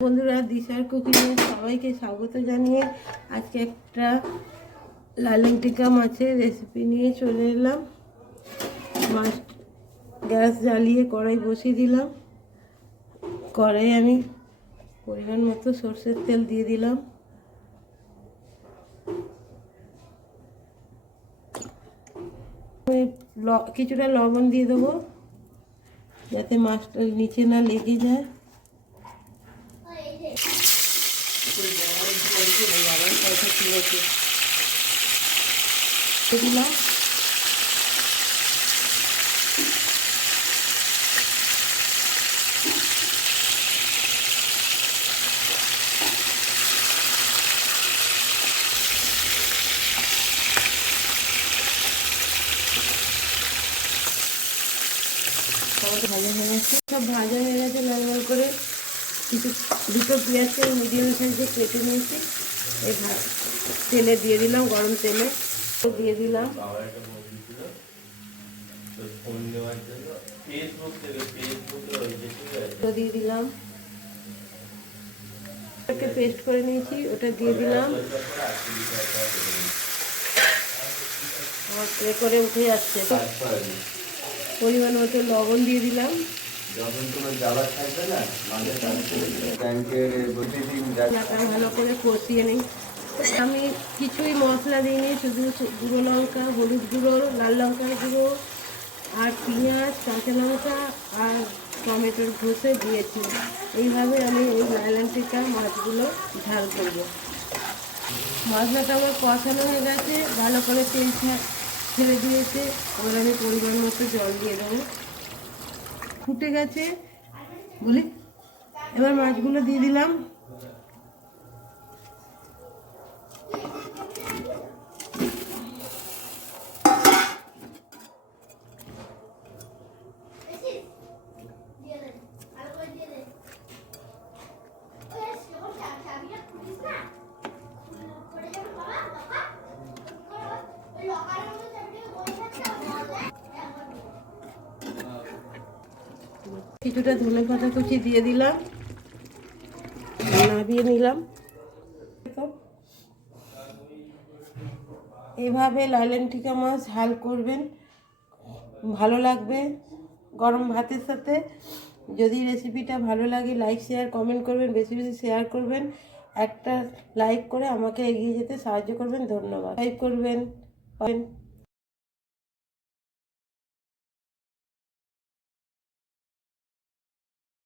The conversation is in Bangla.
বন্ধুরা, দিশার কুকিংয়ে সবাইকে স্বাগত জানিয়ে আজকে একটা লালন টিকা মাছের রেসিপি নিয়ে চলে এলাম। মাছ গ্যাস জ্বালিয়ে কড়াই বসিয়ে দিলাম। কড়াই আমি পরিমাণ মতো সরষের তেল দিয়ে দিলাম। কিছুটা লবণ দিয়ে দেবো যাতে মাছটা নিচে না লেগে যায়। দিলাম ভাজা হয়ে গেছে, সব ভাজা হয়ে গেছে। লাল লাল করে দুটো পেঁয়াজকে মিডিয়াম সাইজে কেটে নিয়েছি। এই তেলে দিয়ে দিলাম, গরম তেলে দিয়ে দিলাম। দিয়ে দিলাম পেস্ট করে নিয়েছি, ওটা দিয়ে দিলাম। আমার প্রে করে উঠে যাচ্ছে। পরিমাণ মতো লবণ দিয়ে দিলাম। ভালো করে কষিয়ে নিই। আমি কিছুই মশলা দিইনি, শুধু গুঁড়ো লঙ্কা, হলুদ গুঁড়ো, লাল লঙ্কার গুঁড়ো আর পেঁয়াজ, কাঁচা লঙ্কা আর টমেটোর ঘষে দিয়েছি। এইভাবে আমি এই লালন টিকা মাছগুলো ঝাল করব। মশলাটা আমার কষানো হয়ে গেছে, ভালো করে তেল ছেড়ে দিয়েছে। এবার আমি পরিমাণ মতো জল দিয়ে দেবো। ফুটে গেছে বলি, এবার মাছগুলো দিয়ে দিলাম। কিছুটা ধনে পাতা কুচি দিয়ে দিলাম, নামিয়ে নিলাম। এভাবে লালন টিকা মাছ ঝাল করবেন, ভালো লাগবে গরম ভাতের সাথে। যদি রেসিপিটা ভালো লাগে লাইক শেয়ার কমেন্ট করবেন, বেশি বেশি শেয়ার করবেন। একটা লাইক করে আমাকে এগিয়ে যেতে সাহায্য করবেন। ধন্যবাদ। লাইক করবেন।